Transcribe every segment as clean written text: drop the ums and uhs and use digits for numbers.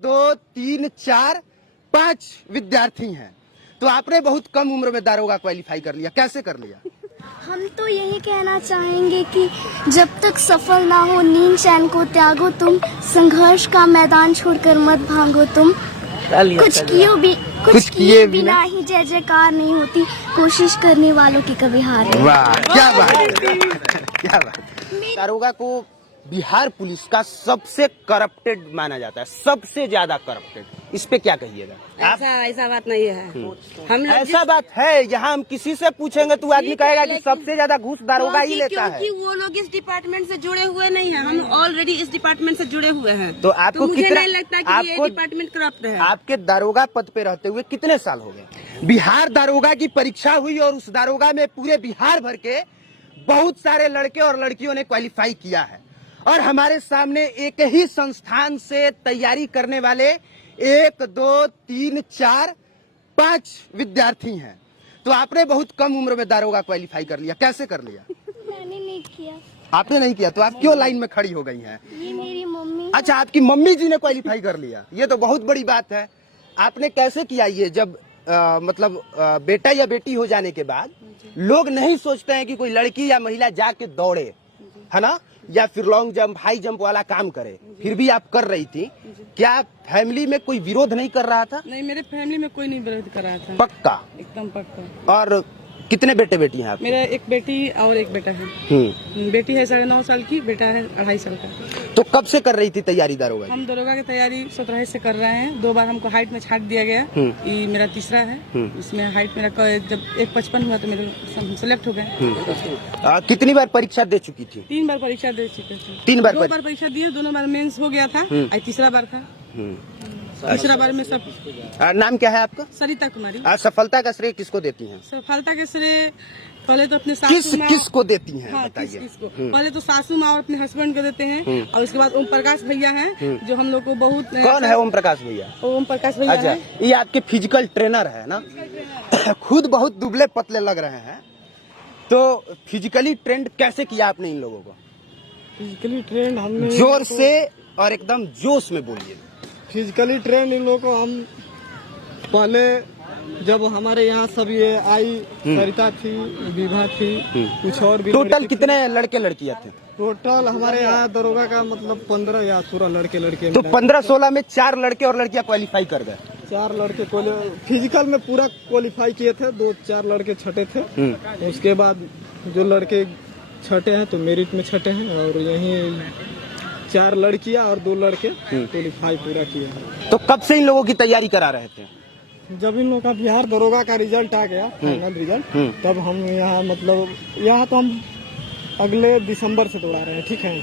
2, 3, 4, 5 विद्यार्थी हैं, तो आपने बहुत कम उम्र में दारोगा क्वालिफाई कर लिया, कैसे कर लिया? हम तो यही कहना चाहेंगे कि जब तक सफल ना हो नींद चैन को त्यागो तुम, संघर्ष का मैदान छोड़कर मत भागो तुम। कुछ किए बिना ही जय जयकार नहीं होती, कोशिश करने वालों की कभी हार नहीं। वाह, क्या बात, क्या बात। दारोगा को बिहार पुलिस का सबसे करप्टेड माना जाता है, सबसे ज्यादा करप्टेड, इस पे क्या कहिएगा? ऐसा बात नहीं है। हम ऐसा बात है, यहाँ हम किसी से पूछेंगे तो आदमी कहेगा कि सबसे ज्यादा घूस दारोगा ही लेता है। क्योंकि वो लोग इस डिपार्टमेंट से जुड़े हुए नहीं हैं, हम ऑलरेडी इस डिपार्टमेंट से जुड़े हुए हैं। तो आपको मुझे कितना, नहीं लगता कि ये डिपार्टमेंट करप्ट है। आपके दारोगा पद पे रहते हुए कितने साल हो गए? बिहार दारोगा की परीक्षा हुई और उस दारोगा में पूरे बिहार भर के बहुत सारे लड़के और लड़कियों ने क्वालिफाई किया है, और हमारे सामने एक ही संस्थान से तैयारी करने वाले 1, 2, 3, 4, 5 विद्यार्थी हैं, तो आपने बहुत कम उम्र में दारोगा क्वालिफाई कर लिया, कैसे कर लिया? मैंने नहीं किया। आपने नहीं किया, तो आप क्यों लाइन में खड़ी हो गई हैं? ये मेरी मम्मी। अच्छा, आपकी मम्मी जी ने क्वालिफाई कर लिया, ये तो बहुत बड़ी बात है। आपने कैसे किया ये? जब बेटा या बेटी हो जाने के बाद लोग नहीं सोचते हैं कि कोई लड़की या महिला जाके दौड़े, है ना, या फिर लॉन्ग जंप, हाई जंप वाला काम करे, फिर भी आप कर रही थी। क्या फैमिली में कोई विरोध नहीं कर रहा था? नहीं, मेरे फैमिली में कोई नहीं विरोध कर रहा था। पक्का? एकदम पक्का। और कितने बेटे बेटी हैं आप? मेरा एक बेटी और एक बेटा है। बेटी है 9.5 साल की, बेटा है 2.5 साल का। तो कब से कर रही थी तैयारी दारोगा? हम दारोगा की तैयारी 17 से कर रहे हैं। 2 बार हमको हाइट में छाट दिया गया, ये मेरा तीसरा है। इसमें हाइट मेरा जब 1.55 हुआ तो मेरे सेलेक्ट हो गए। कितनी बार परीक्षा दे चुकी थी? 3 बार परीक्षा दे चुके थे। 3 बार? 2 बार परीक्षा दिए, दोनों बार मेंस हो गया था, तीसरा बार था। तीसरा बार में सब। नाम क्या है आपका? सरिता कुमारी। सफलता का श्रेय किसको देती हैं? सफलता के श्रेय पहले तो अपने सासू माँ। किसको देती हैं? हाँ, बताइए। किसको? पहले तो सासू माँ और अपने हस्बैंड को देते हैं, और उसके बाद ओम प्रकाश भैया हैं, जो हम लोग को बहुत। कौन है ओम प्रकाश भैया? ओम प्रकाश भैया। अच्छा, ये आपके फिजिकल ट्रेनर है ना? खुद बहुत दुबले पतले लग रहे हैं, तो फिजिकली ट्रेंड कैसे किया आपने इन लोगों को? फिजिकली ट्रेंड हमने, जोर से और एकदम जोश में बोलिए। फिजिकली ट्रेंड इन लोगों को हम पहले, जब हमारे यहाँ सब ये आई, सरिता थी, विभा थी, कुछ और भी। टोटल कितने लड़के लड़कियां थे? टोटल हमारे यहाँ दरोगा का मतलब 15 या 16 लड़के। तो 15-16 में 4 लड़के और लड़कियां क्वालिफाई कर गए। 4 लड़के फिजिकल में पूरा क्वालिफाई किए थे, 2-4 लड़के छठे थे। उसके बाद जो लड़के छठे हैं तो मेरिट में छठे हैं, और यही 4 लड़कियां और 2 लड़के क्वालिफाई पूरा किए हैं। तो कब से इन लोगों की तैयारी करा रहे थे? जब इन लोगों का बिहार दरोगा का रिजल्ट आ गया, फाइनल रिजल्ट, तब हम यहाँ मतलब यहाँ तो हम अगले दिसंबर से दौड़ा रहे हैं, ठीक है।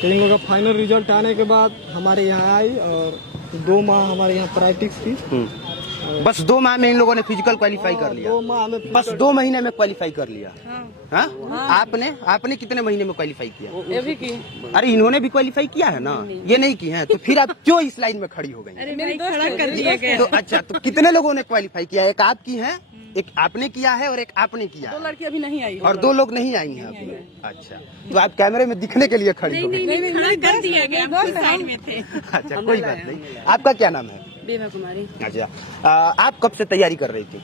तो इन लोगों का फाइनल रिजल्ट आने के बाद हमारे यहाँ आई, और 2 माह हमारे यहाँ प्रैक्टिस की। बस 2 माह में इन लोगों ने फिजिकल क्वालिफाई कर लिया? 2 माह में, बस 2 महीने में क्वालिफाई कर लिया। हाँ? आपने कितने महीने में क्वालिफाई किया? ये भी की। अरे इन्होंने भी क्वालिफाई किया है ना, ये नहीं की है, तो फिर आप क्यों इस लाइन में खड़ी हो गई? खड़ा कर दिया गया। तो अच्छा, तो कितने लोगों ने क्वालिफाई किया? एक आप की है, एक आपने किया है, और एक आपने किया। 2 लड़की अभी नहीं आई, और 2 लोग नहीं आई हैं अभी। अच्छा, तो आप कैमरे में दिखने के लिए खड़ी हो गई? नहीं, खड़ा कर दिया गया, साइड में थे। अच्छा, कोई बात नहीं। आपका क्या नाम है? विभा कुमारी। अच्छा, आप कब से तैयारी कर रही थी?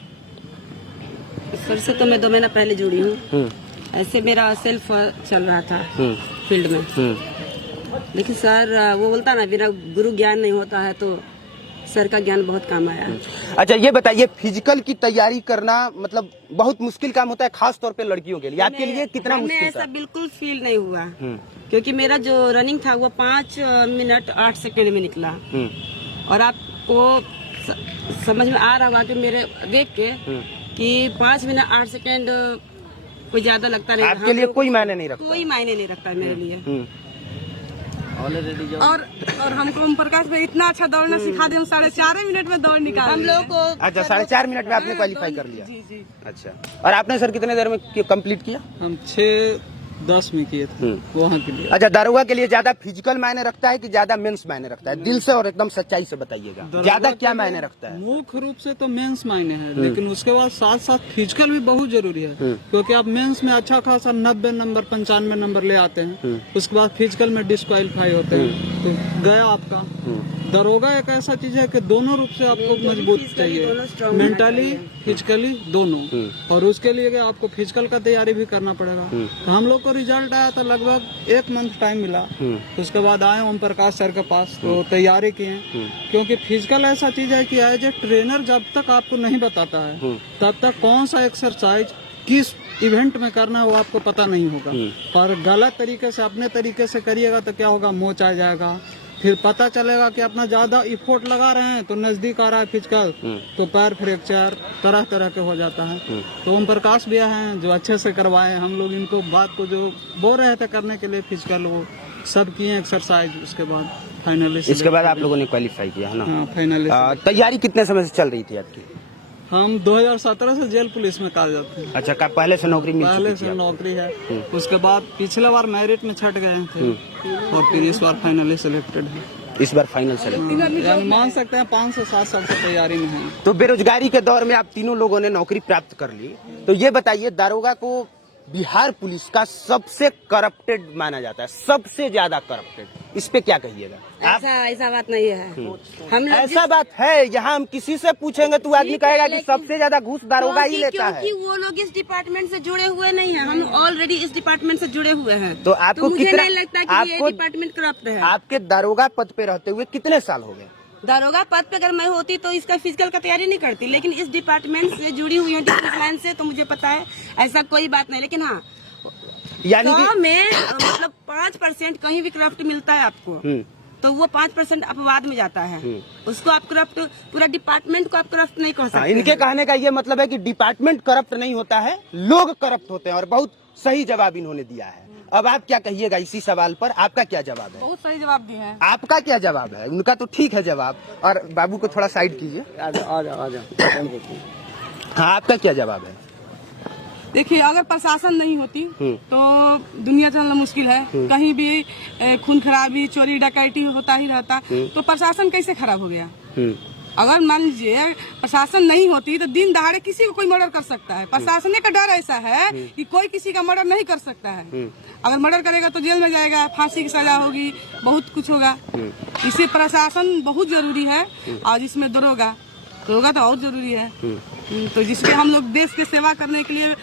सर से तो मैं 2 महीना पहले जुड़ी हूँ। ऐसे मेरा सेल्फ चल रहा था फील्ड में, लेकिन सर वो बोलता ना, बिना गुरु ज्ञान नहीं होता है, तो सर का ज्ञान बहुत काम आया। अच्छा, ये बताइए, फिजिकल की तैयारी करना मतलब बहुत मुश्किल काम होता है, खास तौर पे लड़कियों के लिए। आपके लिए कितना मुश्किल था? ऐसा बिल्कुल फील नहीं हुआ, क्योंकि मेरा जो रनिंग था वो 5 मिनट 8 सेकेंड में निकला। और आपको समझ में आ रहा होगा कि मेरे देख के कि 5 मिनट 8 सेकेंड कोई ज्यादा लगता नहीं। आपके लिए कोई मायने नहीं रखता? कोई मायने नहीं रखता है मेरे लिए। और हमको ओम प्रकाश भाई इतना अच्छा दौड़ना सिखा दे, हम 4.5 मिनट में दौड़ निकाल हम लोग को। अच्छा, 4.5 मिनट में आपने क्वालिफाई कर लिया? जी। अच्छा, और आपने सर कितने देर में कंप्लीट किया? हम 6-10 में किए थे वहाँ के लिए। अच्छा, दारोगा के लिए ज्यादा फिजिकल मायने रखता है कि ज्यादा मेंस मायने रखता है? दिल से और एकदम सच्चाई से बताइएगा, ज्यादा क्या मायने रखता है? मुख्य रूप से तो मेंस मायने है, लेकिन उसके बाद साथ साथ फिजिकल भी बहुत जरूरी है, क्योंकि आप मेंस में अच्छा खासा 90 नंबर 95 नंबर ले आते हैं, उसके बाद फिजिकल में डिस्क्वालीफाई होते हैं, तो गया आपका दरोगा एक ऐसा चीज है कि दोनों रूप से आपको मजबूत चाहिए, मेंटली फिजिकली दोनों। और उसके लिए कि आपको फिजिकल का तैयारी भी करना पड़ेगा। तो हम लोग को रिजल्ट आया था, लगभग 1 मंथ टाइम मिला। उसके बाद आए ओम प्रकाश सर के पास, तो तैयारी किए। क्योंकि फिजिकल ऐसा चीज है कि एज ए ट्रेनर जब तक आपको नहीं बताता है तब तक कौन सा एक्सरसाइज किस इवेंट में करना है वो आपको पता नहीं होगा। पर गलत तरीके से अपने तरीके से करिएगा तो क्या होगा, मोच आ जाएगा। फिर पता चलेगा कि अपना ज्यादा इफोर्ट लगा रहे हैं तो नजदीक आ रहा है फिजिकल, तो पैर फ्रैक्चर तरह तरह के हो जाता है। तो ओम प्रकाश भैया हैं जो अच्छे से करवाए, हम लोग इनको बात को जो बोल रहे थे करने के लिए फिजिकल, वो सब किए एक्सरसाइज। उसके बाद फाइनली इसके बाद आप लोगों ने क्वालिफाई किया है ना? हाँ, फाइनली। तैयारी कितने समय से चल रही थी आपकी? हम 2017 से जेल पुलिस में कार्यरत थे। अच्छा, का पहले से नौकरी मिल पहले चुकी थी से आपको? नौकरी है। उसके बाद पिछले बार मेरिट में छट गए थे और फिर इस बार फाइनली सिलेक्टेड है। इस बार फाइनल सेलेक्ट यानी मान सकते हैं 5 से 7 साल से तैयारी में है। तो बेरोजगारी के दौर में आप तीनों लोगों ने नौकरी प्राप्त कर ली, तो ये बताइए, दारोगा को बिहार पुलिस का सबसे करप्टेड माना जाता है, सबसे ज्यादा करप्टेड, इस पे क्या कहिएगा आप? ऐसा बात नहीं है। हम लोग ऐसा बात है, यहाँ हम किसी से पूछेंगे तो आदमी कहेगा कि सबसे ज्यादा घूस दारोगा ही लेता है। क्योंकि वो लोग इस डिपार्टमेंट से जुड़े हुए नहीं हैं, हम ऑलरेडी इस डिपार्टमेंट से जुड़े हुए हैं। तो आपको मुझे कितना, नहीं लगता कि ये डिपार्टमेंट करप्ट है। आपके दारोगा पद पे रहते हुए कितने साल हो गए? दारोगा पद पे अगर मैं होती तो इसका फिजिकल का तैयारी नहीं करती, लेकिन इस डिपार्टमेंट से जुड़ी हुई हूँ डिफेंस लाइन से, तो मुझे पता है ऐसा कोई बात नहीं। लेकिन हाँ, यानी कि में मतलब 5% कहीं भी करप्ट मिलता है आपको, तो वो 5% अपवाद में जाता है। उसको आप करप्ट, पूरा डिपार्टमेंट को आप करप्ट नहीं कह सकते। इनके कहने का ये मतलब है कि डिपार्टमेंट करप्ट नहीं होता है, लोग करप्ट होते हैं। और बहुत सही जवाब इन्होंने दिया है। अब आप क्या कहिएगा इसी सवाल पर? आपका क्या जवाब है? बहुत सही जवाब दिया है। आपका क्या जवाब है? उनका तो ठीक है जवाब। और बाबू को थोड़ा साइड कीजिए। आ जाओ। हाँ, आपका क्या जवाब है? देखिए, अगर प्रशासन नहीं होती तो दुनिया चलना मुश्किल है। कहीं भी खून खराबी, चोरी डकैती होता ही रहता, तो प्रशासन कैसे खराब हो गया? अगर मान लीजिए प्रशासन नहीं होती तो दिन दहाड़े किसी को कोई मर्डर कर सकता है। प्रशासन का डर ऐसा है कि कोई किसी का मर्डर नहीं कर सकता है। अगर मर्डर करेगा तो जेल में जाएगा, फांसी की सजा होगी, बहुत कुछ होगा। इसे प्रशासन बहुत जरूरी है। और इसमें दरोगा तो और जरूरी है। तो जिसके हम लोग देश की सेवा करने के लिए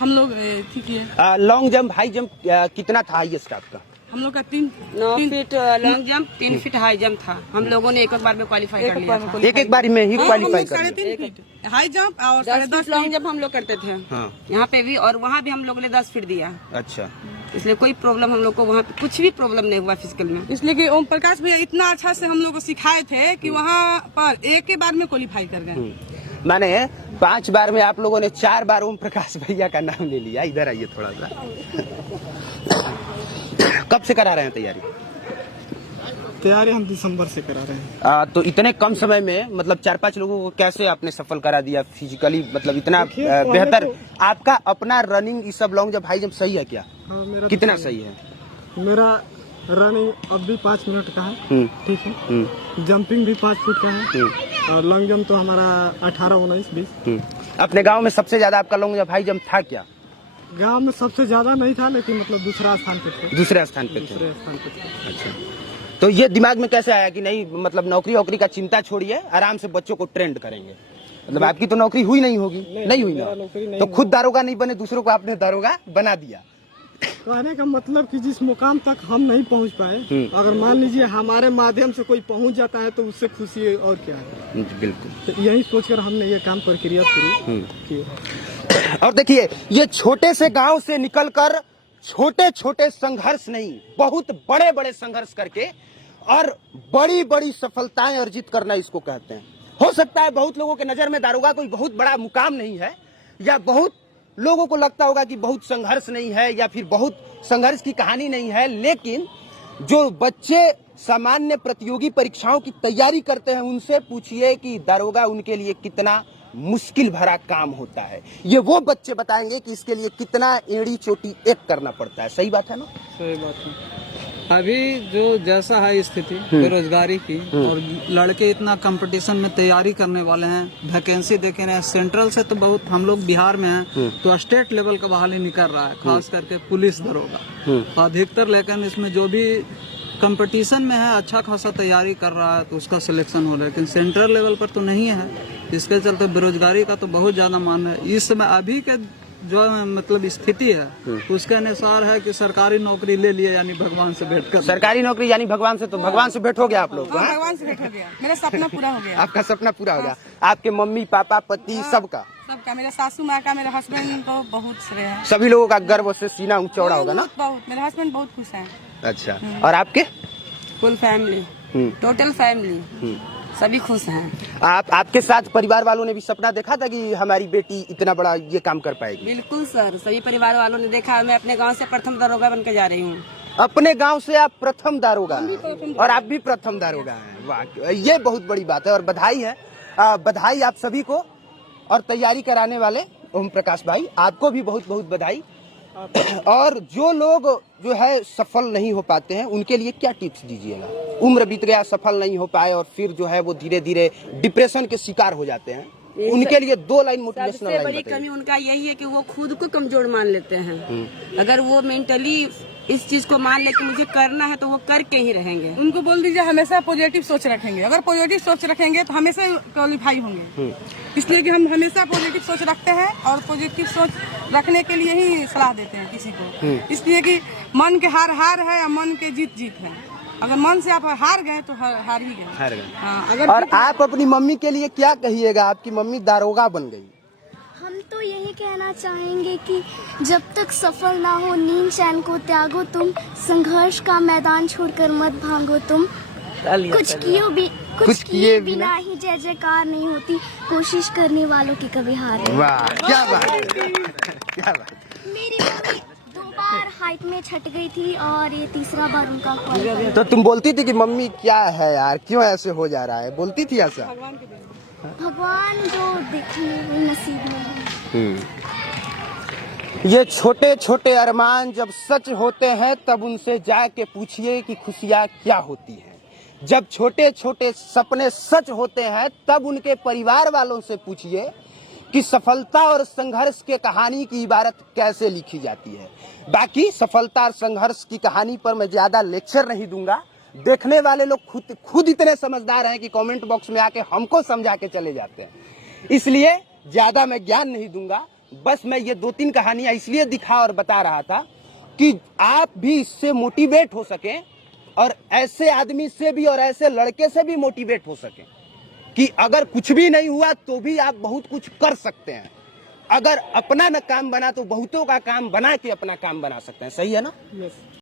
हम लोग ठीक है। लॉन्ग जंप, हाई जंप कितना था हाईएस्ट आपका? हम लोग का 9 feet long jump, 3 feet high jump था। हम लोगों ने एक बार में क्वालिफाई कर लिया था। एक बार में ही क्वालिफाई कर लिया। 3.5 फीट हाई जंप और 10 लॉन्ग जंप हम लोग करते थे। हाँ। यहाँ पे भी, और वहाँ भी हम लोगों ने 10 फीट दिया। अच्छा, इसलिए कोई प्रॉब्लम हम लोग को वहाँ पे कुछ भी प्रॉब्लम नहीं हुआ फिजिकल में। इसलिए कि ओम प्रकाश भैया इतना अच्छा से हम लोग को सिखाए थे कि वहाँ पर एक ही बार में क्वालिफाई कर गए। माने 5 बार में आप लोगों ने 4 बार ओम प्रकाश भैया का नाम ले लिया। इधर आइए थोड़ा सा। कब से करा रहे हैं तैयारी? तैयारी हम दिसंबर से करा रहे हैं। तो इतने कम समय में मतलब 4-5 लोगों को कैसे आपने सफल करा दिया फिजिकली, मतलब इतना बेहतर? आपका अपना रनिंग ये सब लॉन्ग जंप, हाई जंप सही है क्या? हाँ, मेरा कितना सही है? मेरा रनिंग अब भी 5 मिनट का है, ठीक है। जंपिंग भी 5 फुट का है। और लॉन्ग जंप तो हमारा 18, 19, 20। अपने गांव में सबसे ज्यादा आपका लॉन्ग जंप, हाई जंप था क्या? गांव में सबसे ज्यादा नहीं था, लेकिन मतलब दूसरा स्थान पे थे। दूसरे स्थान पे थे। दूसरे स्थान पे थे। अच्छा, तो ये दिमाग में कैसे आया कि नहीं, मतलब नौकरी वोकरी का चिंता छोड़िए, आराम से बच्चों को ट्रेंड करेंगे? मतलब आपकी तो नौकरी हुई नहीं होगी? नहीं हुई ना, तो खुद दारोगा नहीं बने, दूसरों को आपने दारोगा बना दिया। कहने का मतलब कि जिस मुकाम तक हम नहीं पहुंच पाए, अगर मान लीजिए हमारे माध्यम से कोई पहुंच जाता है तो उससे खुशी है और क्या है। बिल्कुल, तो यही सोचकर हमने ये काम प्रक्रिया शुरू की। और देखिए, ये छोटे से गांव से निकलकर छोटे छोटे संघर्ष नहीं, बहुत बड़े बड़े संघर्ष करके और बड़ी बड़ी सफलताएं अर्जित करना इसको कहते हैं। हो सकता है बहुत लोगों के नजर में दारोगा कोई बहुत बड़ा मुकाम नहीं है, या बहुत लोगों को लगता होगा कि बहुत संघर्ष नहीं है, या फिर बहुत संघर्ष की कहानी नहीं है, लेकिन जो बच्चे सामान्य प्रतियोगी परीक्षाओं की तैयारी करते हैं उनसे पूछिए कि दारोगा उनके लिए कितना मुश्किल भरा काम होता है। ये वो बच्चे बताएंगे कि इसके लिए कितना एड़ी चोटी एक करना पड़ता है। सही बात है ना? सही बात है। अभी जो जैसा है स्थिति बेरोजगारी की, और लड़के इतना कंपटीशन में तैयारी करने वाले हैं, वैकेंसी देखे रहे हैं। सेंट्रल से तो बहुत, हम लोग बिहार में हैं तो स्टेट लेवल का बहाली निकल रहा है, खास करके पुलिस दरोगा अधिकतर। लेकिन इसमें जो भी कंपटीशन में है, अच्छा खासा तैयारी कर रहा है तो उसका सिलेक्शन हो रहा है, लेकिन सेंट्रल लेवल पर तो नहीं है। इसके चलते बेरोजगारी का तो बहुत ज्यादा मान है। इस समय अभी के जो मतलब स्थिति है उसके अनुसार है कि सरकारी नौकरी ले लिए यानी भगवान से भेंट कर। सरकारी नौकरी यानी भगवान से, तो भगवान से भेंट हो गया आप लोग को? हाँ, हाँ? भगवान से भेंट हो गया, मेरा सपना पूरा हो गया। आपका सपना पूरा हो गया? आपके मम्मी पापा पति सबका? सबका, मेरे सासू माँ का, मेरे हस्बैंड तो बहुत श्रेय है। सभी लोगों का गर्व से सीना चौड़ा होगा ना? बहुत, मेरे हस्बैंड बहुत खुश हैं। अच्छा, और आपके? फुल फैमिली, टोटल फैमिली सभी खुश हैं। आपके साथ परिवार वालों ने भी सपना देखा था कि हमारी बेटी इतना बड़ा ये काम कर पाएगी? बिल्कुल सर, सभी परिवार वालों ने देखा। मैं अपने गांव से प्रथम दरोगा बनकर जा रही हूँ। अपने गांव से आप प्रथम दारोगा हैं और आप भी प्रथम दारोगा हैं। वाह, ये बहुत बड़ी बात है और बधाई है। बधाई आप सभी को, और तैयारी कराने वाले ओम प्रकाश भाई आपको भी बहुत बहुत बधाई। और जो लोग जो है सफल नहीं हो पाते हैं उनके लिए क्या टिप्स दीजिएगा? उम्र बीत गया, सफल नहीं हो पाए और फिर जो है वो धीरे धीरे डिप्रेशन के शिकार हो जाते हैं, उनके लिए 2 लाइन मोटिवेशनल सबसे लाइन बड़ी बताइए। कमी उनका यही है कि वो खुद को कमजोर मान लेते हैं। अगर वो मेंटली इस चीज को मान ले कि मुझे करना है तो वो करके ही रहेंगे। उनको बोल दीजिए हमेशा पॉजिटिव सोच रखेंगे। अगर पॉजिटिव सोच रखेंगे तो हमेशा क्वालिफाई होंगे। इसलिए कि हम हमेशा पॉजिटिव सोच रखते हैं और पॉजिटिव सोच रखने के लिए ही सलाह देते हैं किसी को। इसलिए कि मन के हार है या मन के जीत है। अगर मन से आप हार गए तो हार ही गए। हार गए। हाँ, अगर और आप अपनी मम्मी के लिए क्या कहिएगा? आपकी मम्मी दारोगा बन गई। हम तो यही कहना चाहेंगे कि जब तक सफल ना हो नींद चैन को त्यागो तुम, संघर्ष का मैदान छोड़कर मत भागो तुम। कुछ किए बिना ही जय जयकार नहीं होती, कोशिश करने वालों की कभी हार नहीं। वाह, क्या बात है, क्या बात। मेरी मम्मी 2 बार हाइट में छट गई थी और ये तीसरा बार उनका क्वालिफाई। तो तुम बोलती थी कि मम्मी क्या है यार, क्यों ऐसे हो जा रहा है? बोलती थी ऐसा? भगवान जो देखने वो नसीब में है। ये छोटे छोटे अरमान जब सच होते हैं तब उनसे जाके पूछिए कि खुशियाँ क्या होती हैं। जब छोटे छोटे सपने सच होते हैं तब उनके परिवार वालों से पूछिए कि सफलता और संघर्ष के कहानी की इबारत कैसे लिखी जाती है। बाकी सफलता और संघर्ष की कहानी पर मैं ज्यादा लेक्चर नहीं दूंगा। देखने वाले लोग खुद इतने समझदार हैं कि कमेंट बॉक्स में आके हमको समझा के चले जाते हैं, इसलिए ज्यादा मैं ज्ञान नहीं दूंगा। बस मैं ये 2-3 कहानियां इसलिए दिखा और बता रहा था कि आप भी इससे मोटिवेट हो सकें और ऐसे आदमी से भी और ऐसे लड़के से भी मोटिवेट हो सकें कि अगर कुछ भी नहीं हुआ तो भी आप बहुत कुछ कर सकते हैं। अगर अपना न काम बना तो बहुतों का काम बना के अपना काम बना सकते हैं। सही है ना?